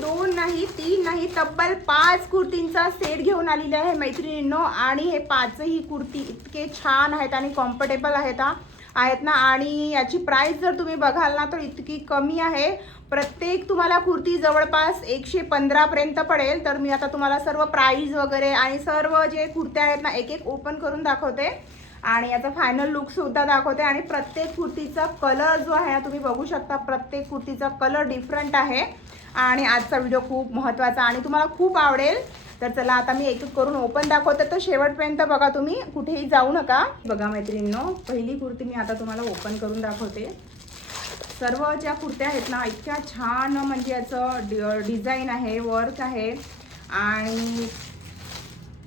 2 नाही 3 नाही तब्बल 5 कुर्तींचा सेट घेऊन आलेले आहे मैत्रिणींनो। आणि हे 5ही कुर्ती इतके छान आहेत आणि कम्फर्टेबल आहेत ना। आणि याची प्राइस जर तुम्ही बघाल ना तर इतकी कमी आहे। प्रत्येक तुम्हाला कुर्ती जवळपास 115 पर्यंत पडेल। तर मी आता तुम्हाला सर्व प्राइस वगैरे आणि सर्व जे कुर्त्या आहेत ना एक एक ओपन करून दाखवते आणि याचा फायनल लुक सुद्धा दाखवते। आणि प्रत्येक कुर्तीचा कलर जो आहे ना तुम्ही बघू शकता, प्रत्येक कुर्तीचा कलर डिफरंट आहे। आणि आजचा व्हिडिओ खूप महत्त्वाचा आणि तुम्हाला खूप आवडेल। तर चला आता मी एक एक करून ओपन दाखवते, तर शेवटपर्यंत बघा, तुम्ही कुठेही जाऊ नका। बघा मैत्रिणींनो, पहिली कुर्ती मी आता तुम्हाला ओपन करून दाखवते। सर्व ज्या कुर्त्या आहेत ना इतक्या छान, म्हणजे याचं डिझाईन आहे, वर्क आहे आणि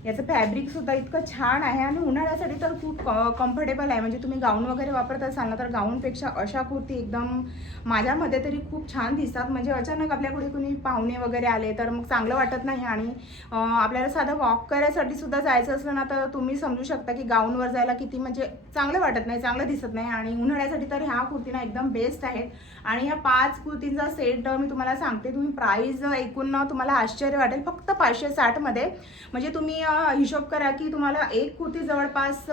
याचं फॅब्रिक सुद्धा इतकं छान आहे आणि उन्हाळ्यासाठी तर खूप कम्फर्टेबल आहे। म्हणजे तुम्ही गाऊन वगैरे वापरत असाल ना तर गाऊनपेक्षा अशा कुर्ती एकदम माझ्यामध्ये तरी खूप छान दिसतात। म्हणजे अचानक आपल्याकडे कोणी पाहुणे वगैरे आले तर मग चांगलं वाटत नाही। आणि आपल्याला साधं वॉक करायसाठी सुद्धा जायचं असलं ना तर तुम्ही समजू शकता की गाऊनवर जायला किती म्हणजे चांगलं वाटत नाही, चांगलं दिसत नाही। आणि उन्हाळ्यासाठी तर ह्या कुर्ती ना एकदम बेस्ट आहेत। आणि ह्या 5 कुर्तींचा सेट मी तुम्हाला सांगते, तुम्ही प्राइस ऐकून ना तुम्हाला आश्चर्य वाटेल, फक्त 560 मध्ये। म्हणजे तुम्ही हिशोब करा की तुम्हाला एक कुर्ती जवळपास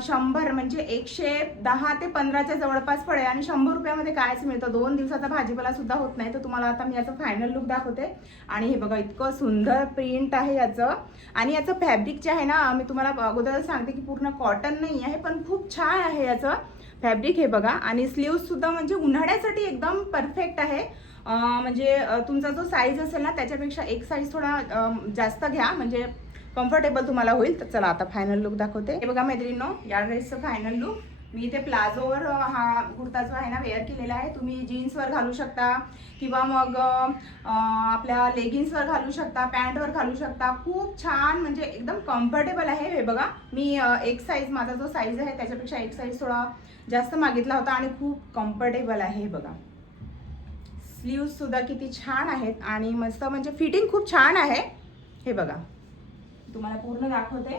100 म्हणजे 110 ते 15च्या जवळपास पडेल। आणि 100 रुपयामध्ये कायच मिळतं, 2 दिवसाचा भाजीपाला सुद्धा होत नाही। तर तुम्हाला आता मी याचं फायनल लुक दाखवते। आणि हे बघा इतकं सुंदर प्रिंट आहे याचं। आणि याचं फॅब्रिक जे आहे ना मी तुम्हाला अगोदर सांगते की पूर्ण कॉटन नाही आहे, पण खूप छान आहे याचं फॅब्रिक। हे बघा, आणि स्लीव्स सुद्धा म्हणजे उन्हाळ्यासाठी एकदम परफेक्ट आहे। म्हणजे तुमचा जो साईज असेल ना त्याच्यापेक्षा एक साईज थोडा जास्त घ्या, म्हणजे कम्फर्टेबल तुम्हाला होईल। तर चला आता फायनल लुक दाखवते। हे बघा मैत्रिणींनो, या ड्रेसचं फायनल लुक। मी इथे प्लाझोवर हा कुर्ता जो आहे ना वेअर केलेला आहे। तुम्ही जीन्सवर घालू शकता किंवा मग आपल्या लेगिन्सवर घालू शकता, पॅन्टवर घालू शकता। खूप छान, म्हणजे एकदम कम्फर्टेबल आहे। हे बघा, मी एक साईज, माझा जो साईज आहे त्याच्यापेक्षा एक साईज थोडा जास्त मागितला होता आणि खूप कम्फर्टेबल आहे। हे बघा, स्लीव्स सुद्धा किती छान आहेत आणि मस्त, म्हणजे फिटिंग खूप छान आहे। हे बघा, तुम्हाला पूर्ण दाखवते,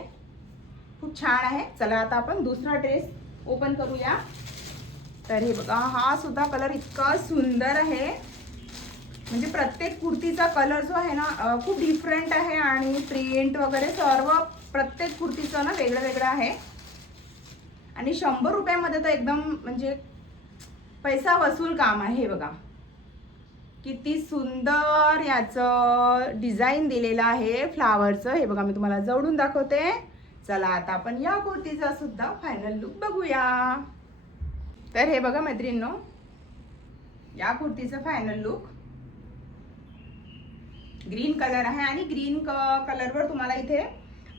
खूप छान आहे। चला आता आपण दुसरा ड्रेस ओपन करूया। तर हे बघा, हा सुद्धा कलर इतका सुंदर आहे। म्हणजे प्रत्येक कुर्तीचा कलर जो आहे ना खूप डिफरंट आहे आणि प्रिंट वगैरे सर्व प्रत्येक कुर्तीचं ना वेगळं वेगळं आहे। आणि 100 रुपयामध्ये तर एकदम म्हणजे पैसा वसूल काम आहे। हे बघा किती सुंदर याचं डिझाईन दिलेलं आहे फ्लावरचं। हे बघा, मी तुम्हाला जवळून दाखवते। चला आता आपण या कुर्तीचा सुद्धा फायनल लुक बघूया। तर हे बघा मैत्रिणींनो, या कुर्तीचं फायनल लुक ग्रीन कलर आहे आणि ग्रीन कलरवर तुम्हाला इथे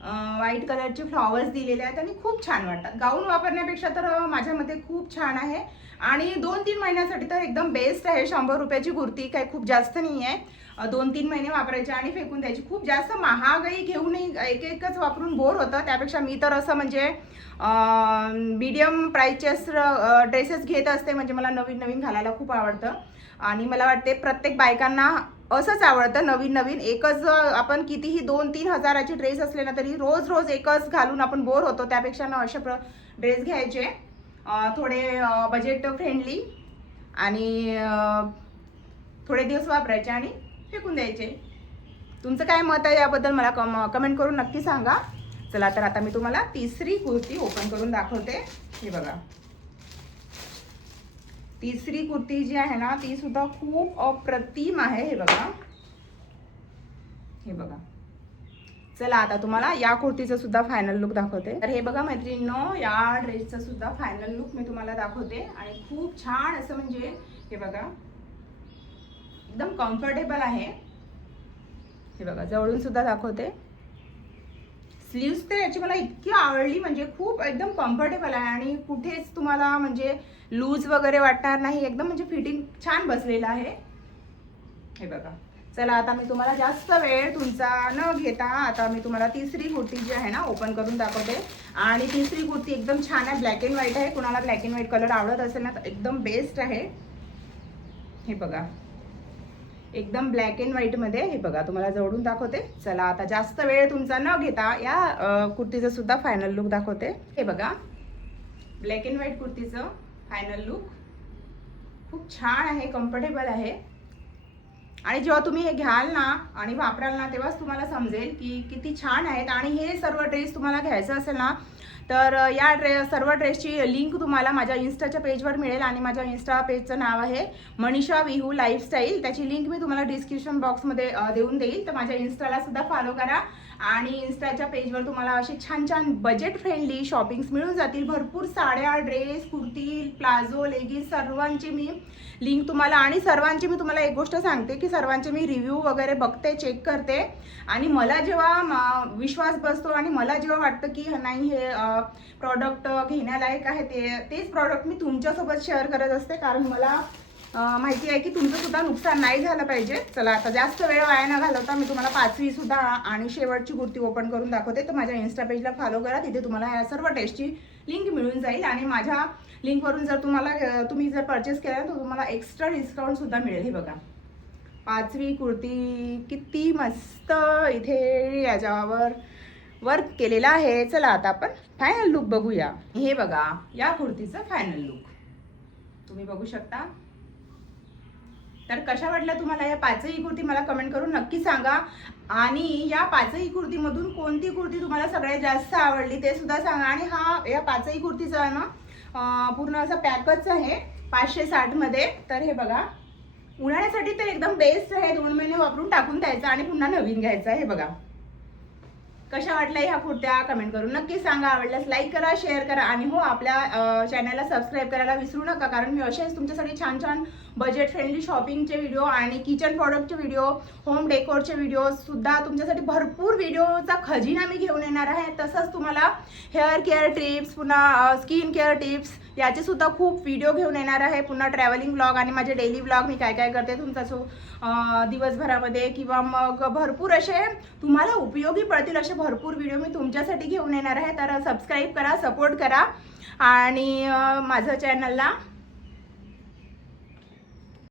व्हाईट कलरचे फ्लॉवर्स दिलेले आहेत आणि खूप छान वाटतात। गाऊन वापरण्यापेक्षा तर माझ्यामध्ये खूप छान आहे आणि 2-3 महिन्यासाठी तर एकदम बेस्ट आहे। 100 रुपयाची कुर्ती काही खूप जास्त नाही आहे, 2-3 महिने वापरायची आणि फेकून द्यायची। खूप जास्त महागाई घेऊनही एक एकच वापरून बोर होतं, त्यापेक्षा मी तर असं म्हणजे मीडियम प्राईसचे ड्रेसेस घेत असते। म्हणजे मला नवीन नवीन घालायला खूप आवडतं आणि मला वाटते प्रत्येक बायकांना असंच आवडतं, नवीन नवीन। एकच आपण कितीही 2-3 हजाराची ड्रेस असले ना तरी रोज रोज एकच घालून आपण बोर होतो, त्यापेक्षा ना असे ड्रेस घ्यायचे थोडे बजेट फ्रेंडली आणि थोडे दिवस वापरायचे आणि फेकून द्यायचे। तुमचं काय मत आहे याबद्दल मला कमेंट करून नक्की सांगा। चला तर आता मी तुम्हाला तिसरी कुर्ती ओपन करून दाखवते। हे बघा, तिसरी कुर्ती जी आहे ना ती सुद्धा खूप अप्रतिम आहे। हे बघा, हे बघा, चला आता तुम्हाला या कुर्तीचं सुद्धा फायनल लुक दाखवते। तर हे बघा मैत्रिणींनो, या ड्रेसचं सुद्धा फायनल लुक मी तुम्हाला दाखवते आणि खूप छान असं, म्हणजे हे बघा एकदम कम्फर्टेबल आहे। हे बघा, जवळून सुद्धा दाखवते। स्लीव्स तर याची मला इतकी आवडली, म्हणजे खूप एकदम कम्फर्टेबल आहे आणि कुठेच तुम्हाला म्हणजे लूज वगैरे वाटणार नाही, एकदम म्हणजे फिटिंग छान बसलेलं आहे। हे बघा, चला आता मी तुम्हाला जास्त वेळ तुमचा न घेता आता मी तुम्हाला तिसरी कुर्ती जी आहे ना ओपन करून दाखवते। आणि तिसरी कुर्ती एकदम छान आहे, ब्लॅक अँड व्हाईट आहे। कुणाला ब्लॅक अँड व्हाईट कलर आवडत असेल ना तर एकदम बेस्ट आहे। हे बघा, एकदम ब्लॅक अँड व्हाईट मध्ये। हे बघा, तुम्हाला जवळून दाखवते। चला आता जास्त वेळ तुमचा न घेता या कुर्तीचं सुद्धा फायनल लुक दाखवते। हे बघा, ब्लॅक अँड व्हाईट कुर्तीचं फायनल लुक खूप छान आहे, कम्फर्टेबल आहे। आणि जेव्हा तुम्ही हे घ्याल ना आणि वापराल ना तेव्हाच तुम्हाला समजेल की किती छान आहेत. आणि हे सर्व ड्रेस तुम्हाला घ्यायचं असेल ना तर या सर्व ड्रेसची लिंक तुम्हाला माझ्या इन्स्टाच्या पेजवर मिळेल. आणि माझ्या इन्स्टा पेजचं नाव आहे मनीषा विहू लाईफस्टाईल. त्याची लिंक मी तुम्हाला डिस्क्रिप्शन बॉक्समध्ये देऊन देईल. तर माझ्या इन्स्टाला सुद्धा फॉलो करा. आणि इन्स्टाच्या पेजवर तुम्हाला असे छान छान बजेट फ्रेंडली शॉपिंग्स मिळून जातील. भरपूर साड्या, ड्रेस, कुर्ती, प्लाझो, लेगिन्स सर्वांची मी लिंक तुम्हाला, आणि सर्वांची मी तुम्हाला एक गोष्ट सांगते की सर्वांचे मी रिव्ह्यू वगैरे बघते, चेक करते. आणि मला जेव्हा विश्वास बसतो आणि मला जेव्हा वाटतं की नाही हे प्रॉडक्ट घेण्यालायक आहे तेच प्रॉडक्ट मी तुमच्यासोबत शेअर करत असते. कारण मला माहिती आहे की तुमचं सुद्धा नुकसान नाही झालं पाहिजे. चला आता जास्त वेळ वाया न घालवता मी तुम्हाला 5वी सुद्धा आणि शेवटची कुर्ती ओपन करून दाखवते. तर माझ्या इन्स्टा पेजला फॉलो करा. तिथे तुम्हाला या सर्व टेस्टची लिंक मिळून जाईल. आणि माझ्या लिंकवरून जर तुम्ही जर परचेस केला तर तुम्हाला एक्स्ट्रा डिस्काउंट सुद्धा मिळेल. हे बघा 5वी कुर्ती किती मस्त इथे याच्यावर वर्क केलेला आहे. चला आता आपण फायनल लुक बघूया. हे बघा या कुर्तीचं फायनल लुक तुम्ही बघू शकता. तर कशा वाटल्या तुम्हाला या 5ही कुर्ती मला कमेंट करून नक्की सांगा. आणि या 5ही कुर्तीमधून कोणती कुर्ती तुम्हाला सगळ्यात जास्त आवडली ते सुद्धा सांगा. आणि या 5ही कुर्तीचा आहे ना पूर्ण असा पॅकच आहे 560 मध्ये. तर हे बघा उन्हाळ्यासाठी तर एकदम बेस्ट आहे. 2 महिने वापरून टाकून द्यायचा आणि पुन्हा नवीन घ्यायचा. हे बघा कशा वाटल्या ह्या कुर्त्या कमेंट करून नक्की सांगा. आवडल्यास लाईक करा, शेअर करा. आणि हो आपल्या चॅनलला सबस्क्राईब करायला विसरू नका. कारण मी असेच तुमच्यासाठी छान छान बजेट फ्रेंडली शॉपिंगचे व्हिडिओ आणि किचन प्रॉडक्टचे व्हिडिओ, होम डेकोरचे व्हिडिओ सुद्धा तुमच्यासाठी भरपूर व्हिडिओचा खजिना मी घेऊन येणार आहे. तसंच तुम्हाला हेअर केअर टिप्स, पुन्हा स्किन केअर टिप्स याचे सुद्धा खूप व्हिडिओ घेऊन येणार आहे. पुन्हा ट्रॅव्हलिंग व्लॉग आणि माझे डेली व्लॉग मी काय काय करते तुमचा दिवसभरामध्ये, किंवा मग भरपूर असे तुम्हाला उपयोगी पडतील असे भरपूर व्हिडिओ मी तुमच्यासाठी घेऊन येणार आहे. तर सबस्क्राईब करा, सपोर्ट करा आणि माझं चॅनलला